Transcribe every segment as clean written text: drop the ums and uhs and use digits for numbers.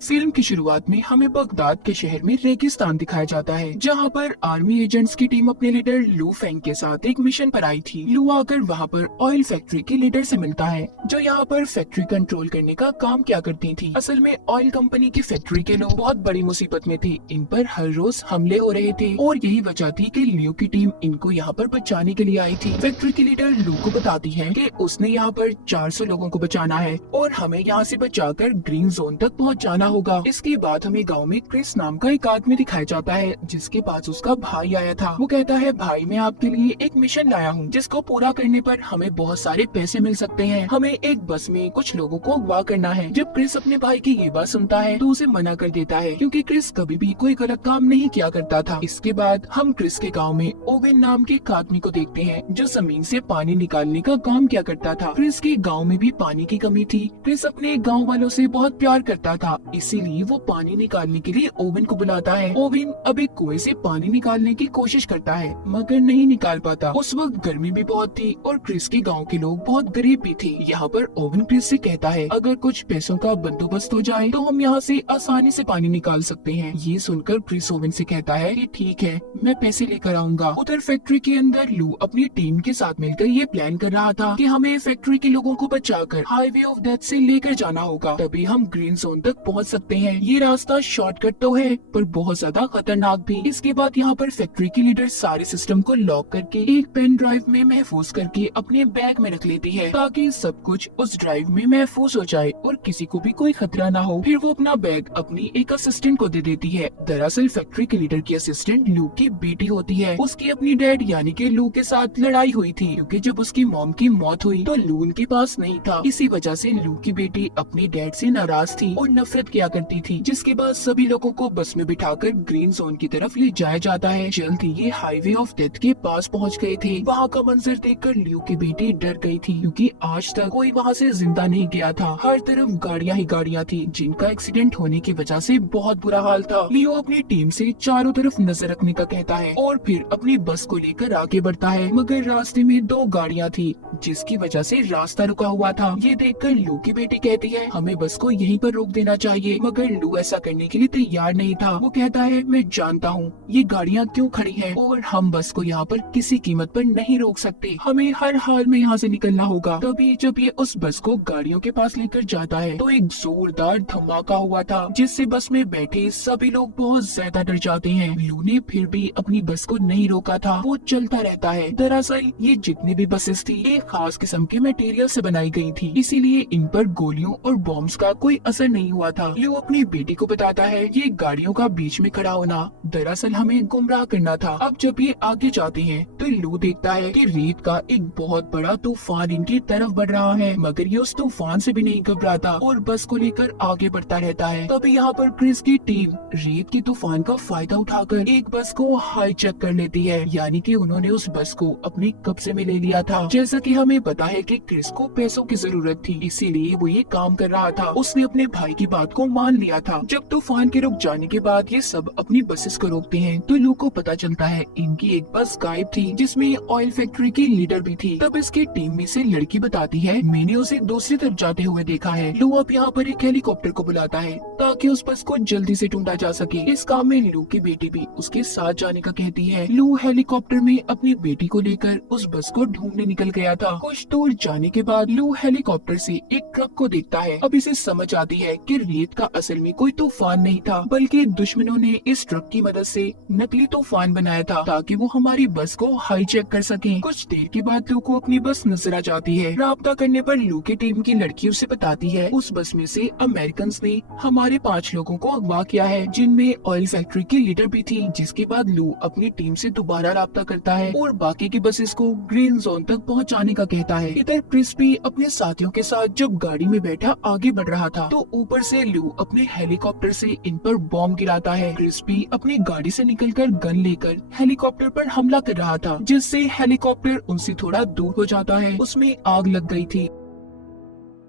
Film की शुरुआत में हमें बगदाद के शहर में रेगिस्तान दिखाया जाता है, जहां पर आर्मी एजेंट्स की टीम अपने लीडर लू फेंग के साथ एक मिशन पर आई थी। लू आकर वहां पर ऑयल फैक्ट्री के लीडर से मिलता है, जो यहाँ पर फैक्ट्री कंट्रोल करने का काम किया करती थी। असल में ऑयल कंपनी की फैक्ट्री के लोग बहुत बड़ी मुसीबत में थे। इन पर हर रोज हमले हो रहे थे और यही वजह थी कि लू की टीम इनको यहाँ पर बचाने के लिए आई थी। फैक्ट्री की लीडर लू को बताती है कि उसने यहाँ पर 400 लोगों को बचाना है और हमें यहाँ से बचाकर ग्रीन जोन तक पहुँचाना होगा। इसके बाद हमें गांव में क्रिस नाम का एक आदमी दिखाया जाता है, जिसके पास उसका भाई आया था। वो कहता है, भाई मैं आपके लिए एक मिशन लाया हूँ, जिसको पूरा करने पर हमें बहुत सारे पैसे मिल सकते हैं। हमें एक बस में कुछ लोगों को अगवा करना है। जब क्रिस अपने भाई की ये बात सुनता है तो उसे मना कर देता है, क्योंकि क्रिस कभी भी कोई गलत काम नहीं किया करता था। इसके बाद हम क्रिस के गाँव में ओवेन नाम के एक आदमी को देखते हैं, जो जमीन से पानी निकालने का काम किया करता था। क्रिस के गाँव में भी पानी की कमी थी। क्रिस अपने गाँव वालों से बहुत प्यार करता था, इसीलिए वो पानी निकालने के लिए ओवेन को बुलाता है। ओवेन अब एक कुएं से पानी निकालने की कोशिश करता है, मगर नहीं निकाल पाता। उस वक्त गर्मी भी बहुत थी और क्रिस के गांव के लोग बहुत गरीब भी थे। यहाँ पर ओवेन क्रिस से कहता है, अगर कुछ पैसों का बंदोबस्त हो जाए तो हम यहाँ से आसानी से पानी निकाल सकते हैं। ये सुनकर क्रिस ओवेन से कहता है कि ठीक है, मैं पैसे लेकर आऊंगा। उधर फैक्ट्री के अंदर लू अपनी टीम के साथ मिलकर ये प्लान कर रहा था कि हमें फैक्ट्री के लोगों को बचाकर हाईवे ऑफ डेथ से लेकर जाना होगा, तभी हम ग्रीन जोन तक पहुँच सकते हैं। ये रास्ता शॉर्टकट तो है, पर बहुत ज्यादा खतरनाक भी। इसके बाद यहाँ पर फैक्ट्री की लीडर सारे सिस्टम को लॉक करके एक पेन ड्राइव में महफूज करके अपने बैग में रख लेती है, ताकि सब कुछ उस ड्राइव में महफूज हो जाए और किसी को भी कोई खतरा ना हो। फिर वो अपना बैग अपनी एक असिस्टेंट को दे देती है। दरअसल फैक्ट्री के लीडर की असिस्टेंट लू की बेटी होती है। उसकी अपनी डैड यानी कि लू के साथ लड़ाई हुई थी, क्योंकि जब उसकी मॉम की मौत हुई तो लू उनके पास नहीं था। इसी वजह से लू की बेटी अपने डैड से नाराज थी और नफरत किया करती थी। जिसके बाद सभी लोगों को बस में बिठाकर ग्रीन जोन की तरफ ले जाया जाता है। जल्द ही ये हाईवे ऑफ डेथ के पास पहुंच गए थे। वहाँ का मंजर देखकर लियो की बेटी डर गई थी, क्योंकि आज तक कोई वहाँ से जिंदा नहीं गया था। हर तरफ गाड़ियाँ ही गाड़ियाँ थी, जिनका एक्सीडेंट होने की वजह से बहुत बुरा हाल था। लियो अपनी टीम से चारों तरफ नजर रखने का कहता है और फिर अपनी बस को लेकर आगे बढ़ता है, मगर रास्ते में दो गाड़ियाँ थी, जिसकी वजह से रास्ता रुका हुआ था। ये देखकर लियो की बेटी कहती है, हमें बस को यहीं पर रोक देना चाहिए, मगर लियो ऐसा करने के लिए तैयार नहीं था। वो कहता है, मैं जानता हूँ ये गाड़ियाँ क्यों खड़ी हैं और हम बस को यहाँ पर किसी कीमत पर नहीं रोक सकते। हमें हर हाल में यहाँ से निकलना होगा। तभी जब ये उस बस को गाड़ियों के पास लेकर जाता है तो एक जोरदार धमाका हुआ था, जिससे बस में बैठे सभी लोग बहुत ज्यादा डर जाते हैं। लू ने फिर भी अपनी बस को नहीं रोका था, वो चलता रहता है। दरअसल ये जितनी भी बसेस थी एक खास किस्म के मटेरियल से बनाई गई थी, इसीलिए इन पर गोलियों और बॉम्ब्स का कोई असर नहीं हुआ था। लू अपनी बेटी को बताता है, ये गाड़ियों का बीच में खड़ा होना दरअसल हमें गुमराह करना था। अब जब ये आगे जाते हैं तो लू देखता है कि रेत का एक बहुत बड़ा तूफान इनकी तरफ बढ़ रहा है, मगर ये उस तूफान से भी नहीं घबराता और बस को लेकर आगे बढ़ता रहता है। तभी यहाँ पर क्रिस की टीम रेत के तूफान का फायदा उठाकर एक बस को हाईजैक कर लेती है, यानी कि उन्होंने उस बस को अपने कब्जे में ले लिया था। जैसा कि हमें पता है कि क्रिस को पैसों की जरूरत थी, इसीलिए वो ये काम कर रहा था। उसने अपने भाई की बात को मान लिया था। जब तूफान के रुक जाने के बाद ये सब अपनी बसेस को रोकते हैं तो लू को पता चलता है इनकी एक बस गायब थी, जिसमें ऑयल फैक्ट्री की लीडर भी थी। तब इसकी टीम में से लड़की बताती है, मैंने उसे दूसरी तरफ जाते हुए देखा है। लू अब यहाँ पर एक हेलीकॉप्टर को बुलाता है ताकि उस बस को जल्दी से ढूंढा जा सके। इस काम में लू की बेटी भी उसके साथ जाने का कहती है। लू हेलीकॉप्टर में अपनी बेटी को लेकर उस बस को ढूंढने निकल गया था। कुछ दूर जाने के बाद लू हेलीकॉप्टर से एक ट्रक को देखता है। अब इसे समझ आती है कि रेत का असल में कोई तूफान नहीं था, बल्कि दुश्मनों ने इस ट्रक की मदद से नकली तूफान बनाया था, ताकि वो हमारी बस को हाईजैक कर सकें। कुछ देर के बाद लू को अपनी बस नजर आ जाती है। राब्ता करने पर लू की टीम की लड़की उसे बताती है, उस बस में से अमेरिकन ने हमारे 5 लोगों को अगवा किया है, जिनमें ऑयल फैक्ट्री की लीडर भी थी। जिसके बाद लू अपनी टीम से दोबारा राब्ता करता है और बाकी की बसेस को ग्रीन जोन तक पहुँचाने का कहता है। इधर क्रिस भी अपने साथियों के साथ जब गाड़ी में बैठा आगे बढ़ रहा था तो ऊपर से लू अपने हेलीकॉप्टर से इन पर बॉम्ब गिराता है। क्रिस भी अपनी गाड़ी से निकलकर गन लेकर हेलीकॉप्टर पर हमला कर रहा था, जिससे हेलीकॉप्टर उनसे थोड़ा दूर हो जाता है। उसमें आग लग गई थी।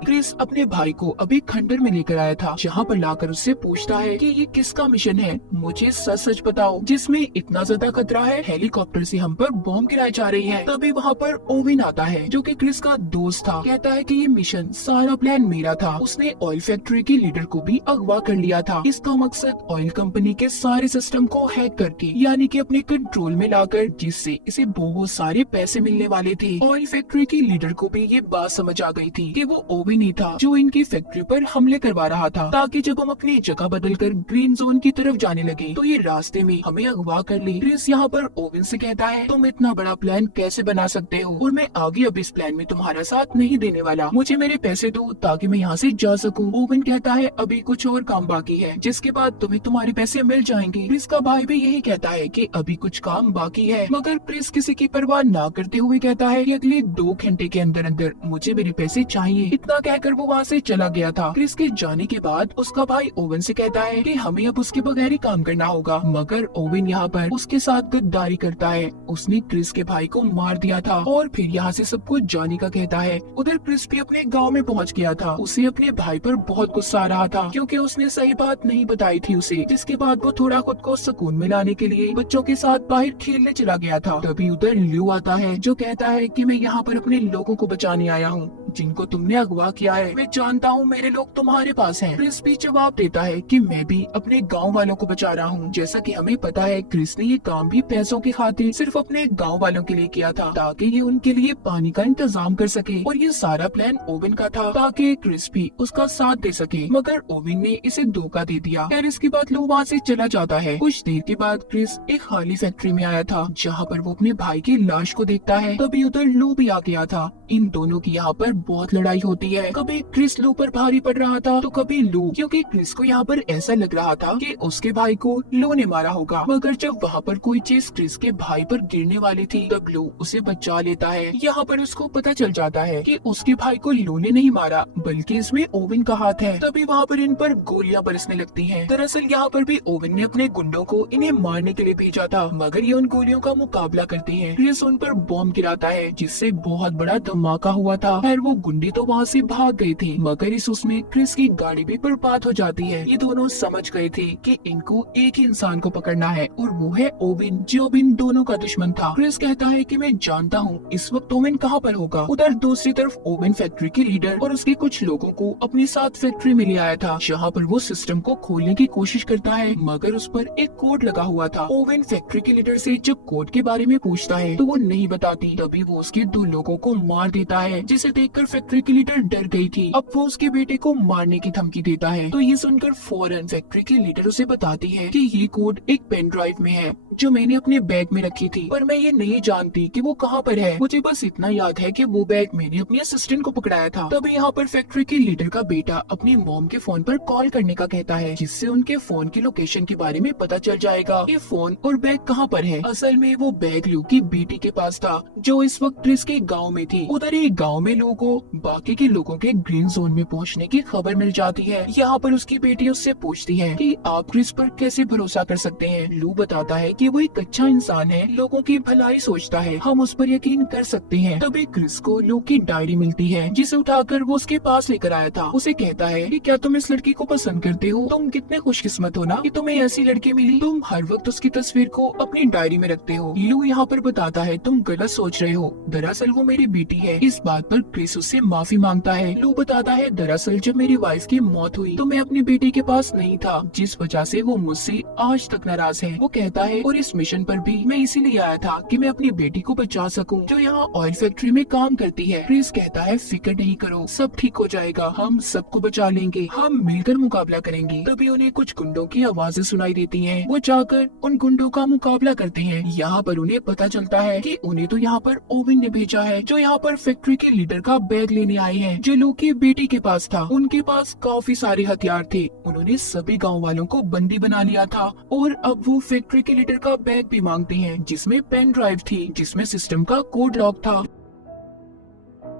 क्रिस अपने भाई को अभी खंडर में लेकर आया था, जहाँ पर लाकर उससे पूछता है कि ये किसका मिशन है, मुझे सच सच बताओ जिसमें इतना ज्यादा खतरा है, हेलीकॉप्टर से हम पर बॉम्ब गिराई जा रही है। तभी वहाँ पर ओविन आता है जो कि क्रिस का दोस्त था। कहता है कि ये मिशन सारा प्लान मेरा था, उसने ऑयल फैक्ट्री के लीडर को भी अगवा कर लिया था। इसका मकसद ऑयल कंपनी के सारे सिस्टम को हैक करके यानी कि अपने कंट्रोल में लाकर, जिससे इसे बहुत सारे पैसे मिलने वाले थे। ऑयल फैक्ट्री के लीडर को भी ये बात समझ आ गई थी कि वो ओविन ही था जो इनकी फैक्ट्री पर हमले करवा रहा था, ताकि जब हम अपनी जगह बदलकर ग्रीन जोन की तरफ जाने लगे तो ये रास्ते में हमें अगवा कर ले। क्रिस यहाँ पर ओविन से कहता है तुम इतना बड़ा प्लान कैसे बना सकते हो, और मैं आगे अब इस प्लान में तुम्हारा साथ नहीं देने वाला, मुझे मेरे पैसे दो ताकि मैं यहाँ से जा सकूं। ओविन कहता है अभी कुछ और काम बाकी है, जिसके बाद तुम्हें तुम्हारे पैसे मिल जाएंगे। क्रिस का भाई भी यही कहता है कि अभी कुछ काम बाकी है, मगर क्रिस किसी की परवाह ना करते हुए कहता है कि अगले 2 घंटे के अंदर अंदर मुझे मेरे पैसे चाहिए। इतना कहकर वो वहाँ से चला गया था। क्रिस के जाने के बाद उसका भाई ओवन से कहता है कि हमें अब उसके बगैर ही काम करना होगा, मगर ओवन यहाँ पर उसके साथ गद्दारी करता है। उसने क्रिस के भाई को मार दिया था और फिर यहाँ से सब कुछ जाने का कहता है। उधर क्रिस भी अपने गाँव में पहुँच गया था। उसे अपने भाई पर बहुत गुस्सा आ रहा था क्योंकि उसने सही बात नहीं बताई थी उसे, जिसके बाद वो थोड़ा खुद को सुकून में लाने के लिए बच्चों के साथ बाहर खेलने चला गया था। तभी उधर ल्यू आता है जो कहता है कि मैं यहाँ पर अपने लोगों को बचाने आया हूँ जिनको तुमने अगवा किया है। मैं जानता हूँ मेरे लोग तुम्हारे पास हैं। क्रिस भी जवाब देता है कि मैं भी अपने गांव वालों को बचा रहा हूँ। जैसा कि हमें पता है क्रिस ने ये काम भी पैसों की खातिर सिर्फ अपने गांव वालों के लिए किया था, ताकि ये उनके लिए पानी का इंतजाम कर सके, और ये सारा प्लान ओविन का था ताकि क्रिस भी उसका साथ दे सके। मगर ओविन ने इसे धोखा दे दिया। खैर इसके बाद लू वहाँ से चला जाता है। कुछ देर के बाद क्रिस एक खाली फैक्ट्री में आया था जहाँ पर वो अपने भाई की लाश को देखता है। तभी उधर लू भी आ गया था। इन दोनों की यहाँ पर बहुत लड़ाई होती है। कभी क्रिस लू पर भारी पड़ रहा था तो कभी लू, क्योंकि क्रिस को यहाँ पर ऐसा लग रहा था कि उसके भाई को लू ने मारा होगा। मगर जब वहाँ पर कोई चीज क्रिस के भाई पर गिरने वाली थी तब लू उसे बचा लेता है। यहाँ पर उसको पता चल जाता है कि उसके भाई को लू ने नहीं मारा बल्कि इसमें ओविन का हाथ है। तभी वहाँ पर इन पर गोलियां बरसने लगती हैं। दरअसल यहाँ पर भी ओविन ने अपने गुंडों को इन्हें मारने के लिए भेजा था, मगर ये उन गोलियों का मुकाबला करते हैं। क्रिस उन पर बॉम्ब गिराता है जिससे बहुत बड़ा धमाका हुआ था। खैर वो गुंडे तो वहाँ से भाग गए थे, मगर इस उसमें क्रिस की गाड़ी भी बर्बाद हो जाती है। ये दोनों समझ गए थे कि इनको एक ही इंसान को पकड़ना है और वो है ओविन, जो इन दोनों का दुश्मन था। क्रिस कहता है कि मैं जानता हूँ इस वक्त ओविन कहाँ पर होगा। उधर दूसरी तरफ ओविन फैक्ट्री के लीडर और उसके कुछ लोगों को अपने साथ फैक्ट्री में ले आया था, जहाँ पर वो सिस्टम को खोलने की कोशिश करता है, मगर उस पर एक कोड लगा हुआ था। ओविन फैक्ट्री के लीडर से जब कोड के बारे में पूछता है तो वो नहीं बताती। तभी वो उसके 2 लोगों को मार देता है, जिसे देखकर फैक्ट्री की लीडर डर गई थी। अब वो उसके बेटे को मारने की धमकी देता है। तो ये सुनकर फौरन फैक्ट्री की लीडर उसे बताती है कि ये कोड एक पेन ड्राइव में है जो मैंने अपने बैग में रखी थी, पर मैं ये नहीं जानती कि वो कहाँ पर है। मुझे बस इतना याद है कि वो बैग मैंने अपने असिस्टेंट को पकड़ाया था। तभी यहाँ पर फैक्ट्री के लीडर का बेटा अपनी मॉम के फोन पर कॉल करने का कहता है, जिससे उनके फोन की लोकेशन के बारे में पता चल जाएगा कि फोन और बैग कहाँ पर है। असल में वो बैग लू की बेटी के पास था जो इस वक्त क्रिस के गाँव में थी। उधर ही गाँव में लोगों को बाकी के लोगों के ग्रीन जोन में पहुँचने की खबर मिल जाती है। यहाँ पर उसकी बेटी उससे पूछती है कि आप क्रिस पर कैसे भरोसा कर सकते हैं। लू बताता है कि वो एक अच्छा इंसान है, लोगों की भलाई सोचता है, हम उस पर यकीन कर सकते हैं। तभी क्रिस को लू की डायरी मिलती है जिसे उठाकर वो उसके पास लेकर आया था। उसे कहता है कि क्या तुम इस लड़की को पसंद करते हो? तुम कितने खुशकिस्मत हो ना कि तुम्हें ऐसी लड़की मिली। तुम हर वक्त उसकी तस्वीर को अपनी डायरी में रखते हो। लू यहाँ पर बताता है तुम गलत सोच रहे हो, दरअसल वो मेरी बेटी है। इस बात पर क्रिस उससे माफी मांगता है। लू बताता है दरअसल जब मेरी वाइफ की मौत हुई तो मैं अपनी बेटी के पास नहीं था, जिस वजह से वो मुझसे आज तक नाराज है। वो कहता है और इस मिशन पर भी मैं इसीलिए आया था कि मैं अपनी बेटी को बचा सकूं, जो यहाँ ऑयल फैक्ट्री में काम करती है। क्रिस कहता है फिक्र नहीं करो, सब ठीक हो जाएगा, हम सबको बचा लेंगे, हम मिलकर मुकाबला करेंगे। तभी उन्हें कुछ गुंडों की आवाजें सुनाई देती हैं। वो जाकर उन गुंडों का मुकाबला करते हैं। यहाँ पर उन्हें पता चलता है कि उन्हें तो यहाँ पर ओविन ने भेजा है, जो यहाँ पर फैक्ट्री के लीडर का बैग लेने आए हैं जो लू की बेटी के पास था। उनके पास काफी सारे हथियार थे। उन्होंने सभी गाँव वालों को बंदी बना लिया था और अब वो फैक्ट्री के लीडर का बैग भी मांगते हैं जिसमें पेन ड्राइव थी जिसमें सिस्टम का कोड लॉक था।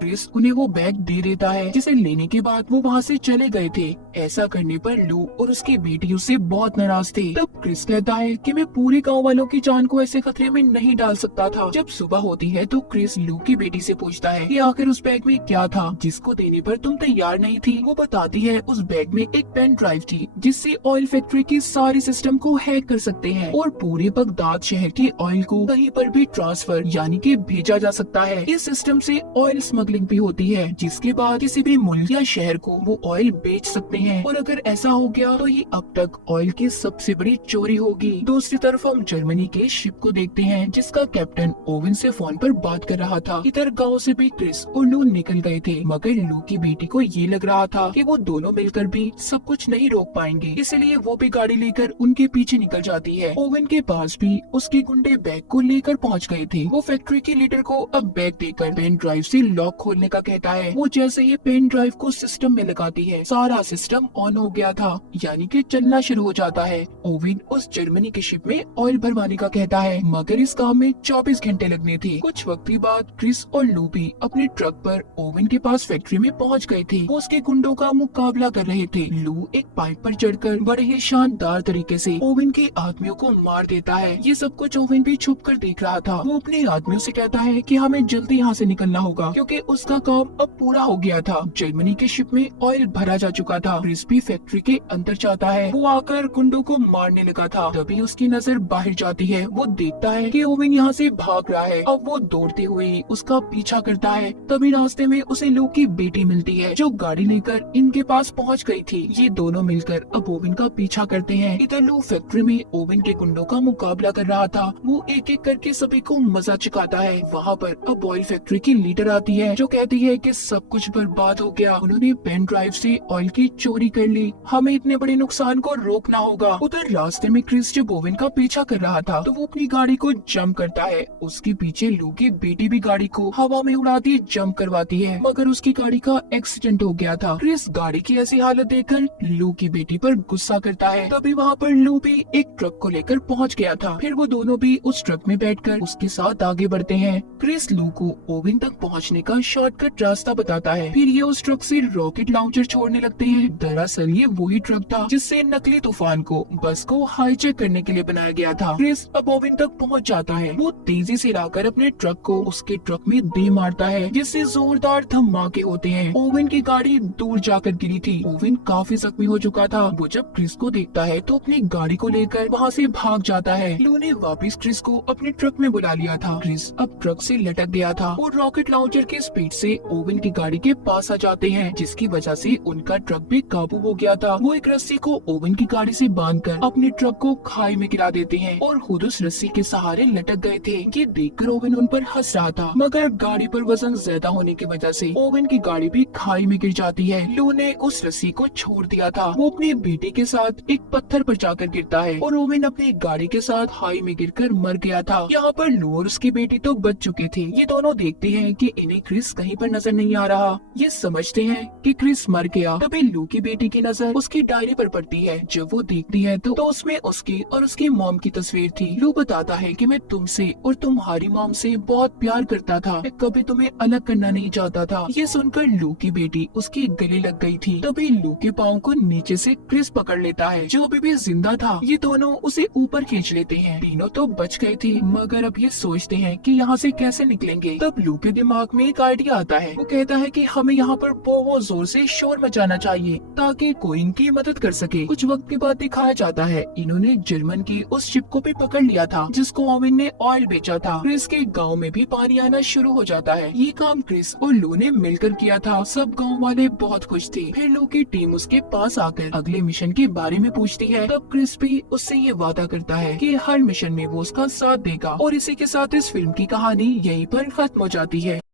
क्रिस उन्हें वो बैग दे देता है जिसे लेने के बाद वो वहाँ से चले गए थे। ऐसा करने पर लू और उसकी बेटी उससे बहुत नाराज थे। तब क्रिस कहता है कि मैं पूरे गांव वालों की जान को ऐसे खतरे में नहीं डाल सकता था। जब सुबह होती है तो क्रिस लू की बेटी से पूछता है कि आखिर उस बैग में क्या था जिसको देने पर तुम तैयार नहीं थी। वो बताती है उस बैग में एक पेन ड्राइव थी जिससे ऑयल फैक्ट्री की सारी सिस्टम को हैक कर सकते हैं और पूरे बगदाद शहर के ऑयल को कहीं पर भी ट्रांसफर यानी कि भेजा जा सकता है। इस सिस्टम से ऑयल स्मगलिंग भी होती है जिसके बाद किसी भी मुल्क या शहर को वो ऑयल बेच सकते हैं और अगर ऐसा हो गया तो ये अब तक ऑयल की सबसे बड़ी चोरी होगी। दूसरी तरफ हम जर्मनी के शिप को देखते हैं जिसका कैप्टन ओवन से फोन पर बात कर रहा था। इधर गांव से भी क्रिस और लू निकल गए थे मगर लू की बेटी को ये लग रहा था कि वो दोनों मिलकर भी सब कुछ नहीं रोक पाएंगे, इसलिए वो भी गाड़ी लेकर उनके पीछे निकल जाती है। ओवन के पास भी उसके गुंडे बैग को लेकर पहुंच गए थे। वो फैक्ट्री के लीडर को अब बैग देकर पेन ड्राइव से लॉक खोलने का कहता है। वो जैसे ही पेन ड्राइव को सिस्टम में लगाती है सारा सिस्टम ऑन हो गया था यानी कि चलना शुरू हो जाता है। ओवन उस जर्मनी के शिप में ऑयल भरवाने का कहता है मगर इस काम में 24 घंटे लगने थे। कुछ वक्त के बाद क्रिस और लू भी अपने ट्रक पर ओवन के पास फैक्ट्री में पहुंच गए थे। वो उसके गुंडों का मुकाबला कर रहे थे। लू एक पाइप पर चढ़कर बड़े ही शानदार तरीके से ओवन के आदमियों को मार देता है। ये सब कुछ ओवन भी छुप कर देख रहा था। वो अपने आदमियों से कहता है कि हमें जल्दी यहाँ से निकलना होगा क्योंकि उसका काम अब पूरा हो गया था। जर्मनी के शिप में ऑयल भरा जा चुका था। क्रिस भी फैक्ट्री के अंदर जाता है। वो आकर गुंडों को मारने लगा था। तभी उसकी नजर बाहर जाती है। वो देखता है कि ओवन यहाँ से भाग रहा है। अब वो दौड़ते हुए उसका पीछा करता है। तभी रास्ते में उसे लू की बेटी मिलती है जो गाड़ी लेकर इनके पास पहुँच गयी थी। ये दोनों मिलकर अब ओवन का पीछा करते हैं। इधर लू फैक्ट्री में ओवन के गुंडों का मुकाबला कर रहा था। वो एक एक करके सभी को मजा चुकाता है। वहाँ पर अब ऑयल फैक्ट्री की लीडर आती है जो कहती है कि सब कुछ बर्बाद हो गया। उन्होंने पेन ड्राइव से ऑयल की चोरी कर ली। हमें इतने बड़े नुकसान को रोकना होगा। उधर रास्ते में क्रिस जब ओवन का पीछा कर रहा था तो वो अपनी गाड़ी को जंप करता है। उसके पीछे लू की बेटी भी गाड़ी को हवा में उड़ाती जंप करवाती है मगर उसकी गाड़ी का एक्सीडेंट हो गया था। क्रिस गाड़ी की ऐसी हालत देखकर लू की बेटी पर गुस्सा करता है। तभी वहाँ पर लू भी एक ट्रक को लेकर पहुँच गया था। फिर वो दोनों भी उस ट्रक में बैठकर उसके साथ आगे बढ़ते हैं। क्रिस लू को ओवन तक पहुँचने का शॉर्टकट रास्ता बताता है। फिर ये उस ट्रक से रॉकेट लॉन्चर छोड़ने लगते हैं। दरअसल ये वही ट्रक था जिससे नकली तूफान को बस को हाईजैक करने के लिए बनाया गया था। क्रिस अब ओवन तक पहुंच जाता है। वो तेजी से लाकर अपने ट्रक को उसके ट्रक में दे मारता है जिससे जोरदार धमाके होते हैं। ओवन की गाड़ी दूर जाकर गिरी थी। ओवन काफी जख्मी हो चुका था। वो जब क्रिस को देखता है तो अपनी गाड़ी को लेकर वहाँ से भाग जाता है। लू ने वापिस क्रिस को अपने ट्रक में बुला लिया था। क्रिस अब ट्रक से लटक गया था और रॉकेट लॉन्चर की स्पीड से ओवन की गाड़ी के पास आ जाते हैं जिसकी वजह से उनका ट्रक भी काबू हो गया था। वो एक रस्सी को ओवन की गाड़ी से बांधकर अपने ट्रक को खाई में गिरा देते हैं और खुद उस रस्सी के सहारे लटक गए थे। ये देखकर ओवन उन पर हंस रहा था मगर गाड़ी पर वजन ज्यादा होने की वजह से ओवन की गाड़ी भी खाई में गिर जाती है। लू ने उस रस्सी को छोड़ दिया था। वो अपनी बेटी के साथ एक पत्थर पर जाकर गिरता है और ओवन अपनी गाड़ी के साथ खाई में गिरकर मर गया था। यहाँ पर लू और उसकी बेटी तो बच चुके थे। ये दोनों देखते हैं कि इन्हें क्रिस कहीं पर नजर नहीं आ रहा। ये समझते हैं कि क्रिस मर गया। तभी लू की बेटी की नजर उसकी डायरी पर पड़ती है। जब वो देखती है तो उसमें उसकी और उसकी मॉम की तस्वीर थी। लू बताता है कि मैं तुमसे और तुम्हारी मॉम से बहुत प्यार करता था। मैं कभी तुम्हें अलग करना नहीं चाहता था। ये सुनकर लू की बेटी उसके गले लग गई थी। तभी लू के पाँव को नीचे से क्रिस पकड़ लेता है जो अभी भी जिंदा था। ये दोनों उसे ऊपर खींच लेते हैं। तीनों तो बच गए थे मगर अब ये सोचते हैं कि यहाँ से कैसे निकलेंगे। तब लू के दिमाग में एक आइडिया आता है। वो कहता है कि हमें यहाँ पर बहुत जोर से शोर मचाना चाहिए ताकि कोई इनकी मदद कर सके। कुछ वक्त के बाद दिखाया जाता है इन्होंने जर्मन की उस शिप को भी पकड़ लिया था जिसको ओवन ने ऑयल बेचा था। क्रिस के गांव में भी पानी आना शुरू हो जाता है। ये काम क्रिस और लू ने मिलकर किया था। सब गांव वाले बहुत खुश थे। फिर लू की टीम उसके पास आकर अगले मिशन के बारे में पूछती है। तब क्रिस भी उससे ये वादा करता है कि हर मिशन में वो उसका साथ देगा। और इसी के साथ इस फिल्म की कहानी यहीं पर खत्म हो जाती है।